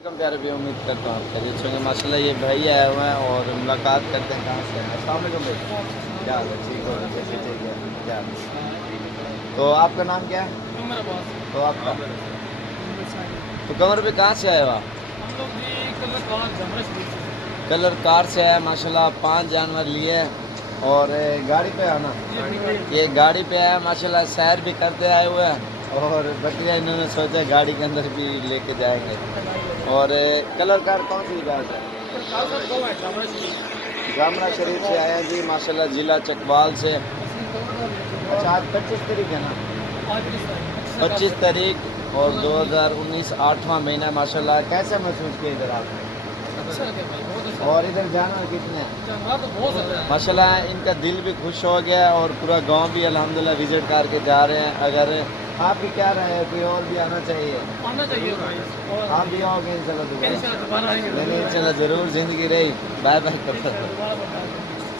कम प्यारे भी उम्मीद करता हूँ आप खैरियत से होंगे। माशाल्लाह ये भाई आए हुए हैं और मुलाकात करते हैं कहाँ से हैं। अस्सलाम वालेकुम भाई, क्या हाल है? ठीक हो? कैसे ठीक है? क्या हाल है? तो आपका नाम क्या है? तो आपका तो कमर पे कहाँ से आए हो आप? कलर कार से आया माशाल्लाह। 5 जानवर लिए और गाड़ी पे आना, ये गाड़ी पे आया माशाल्लाह। सैर भी करते आए हुए हैं और बकरियाँ इन्होंने सोचा गाड़ी के अंदर भी लेके जाएंगे। और कलर कार कौन सी जगह से? जामरा शरीफ से आया जी माशाल्लाह, ज़िला चकवाल से। अच्छा आज 25 तारीख है ना? 25 तारीख और 2019 8वां महीना माशाल्लाह। कैसा महसूस किया इधर आपने? और इधर जानवर कितने हैं? माशाल्लाह इनका दिल भी खुश हो गया और पूरा गांव भी अल्हम्दुलिल्लाह विजिट करके जा रहे हैं। अगर आपकी क्या राय है, कोई और भी आना चाहिए? आप भी आओगे इंशाल्लाह? इंशाल्लाह ज़रूर, ज़िंदगी रही। बाय बाय करो।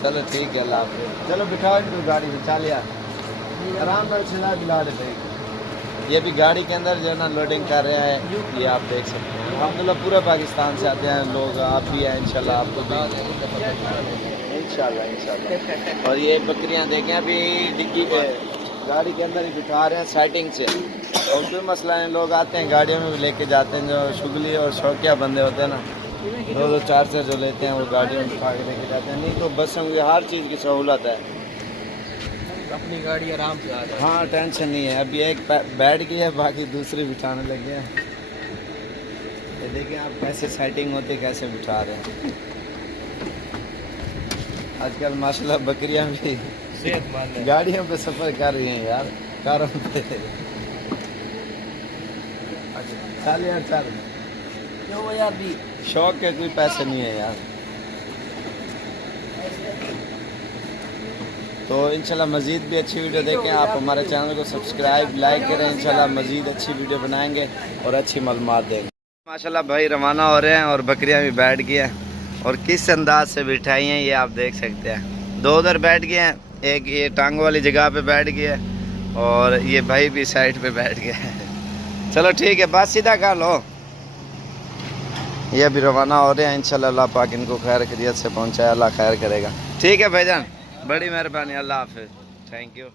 चलो ठीक है, अल्लाह हाफ़िज़। चलो बिठाओ इनको गाड़ी में, चल यार आराम से चला दिला देते। ये भी गाड़ी के अंदर जो है ना लोडिंग कर रहे हैं, ये आप देख सकते हैं। अल्हम्दुलिल्लाह पूरे पाकिस्तान से आते हैं लोग, आप भी हैं इंशाल्लाह, आपको भी इंशाल्लाह। और ये बकरियां देखें अभी डिग्गी पे गाड़ी के अंदर ही बिठा रहे हैं सेटिंग से। और कोई मसला नहीं, लोग आते हैं गाड़ियों में भी लेके जाते हैं। जो शुगली और शौकिया बंदे होते हैं ना, 2-2 4 जो लेते हैं वो गाड़ियों में उठा के लेके जाते हैं। नहीं तो बसों की हर चीज़ की सहूलत है, अपनी गाड़ी आराम से आ जाए। हाँ टेंशन नहीं है। अभी एक बैठ गई है, बाकी दूसरी बिठाने लगे हैं। ये देखिए आप कैसे सेटिंग होती, कैसे बिठा रहे हैं। आजकल माशाल्लाह बकरियां भी सेहतमंद है। गाड़ियों पे सफ़र कर रही हैं यार, कारों पे। चल यार चल, क्यों यार भी शौक के कोई पैसे नहीं है यार। तो इंशाल्लाह मज़ीद भी अच्छी वीडियो देखें। आप हमारे चैनल को सब्सक्राइब लाइक करें। इंशाल्लाह मज़ीद अच्छी वीडियो बनाएंगे और अच्छी मालूमात देंगे। माशाल्लाह भाई रवाना हो रहे हैं और बकरियां भी बैठ गई हैं और किस अंदाज से बिठाई हैं ये आप देख सकते हैं। 2 उधर बैठ गए हैं, एक ये टांगों वाली जगह पे बैठ गया है और ये भाई भी साइड पे बैठ गया है। चलो ठीक है, बस सीधा कर लो। ये भी रवाना हो रहे हैं इंशाल्लाह। अल्लाह पाक इनको खैर खैरियत से पहुँचाए, अल्लाह खैर करेगा। ठीक है भाईजान, बड़ी मेहरबानी, अल्लाह हाफिज़, थैंक यू।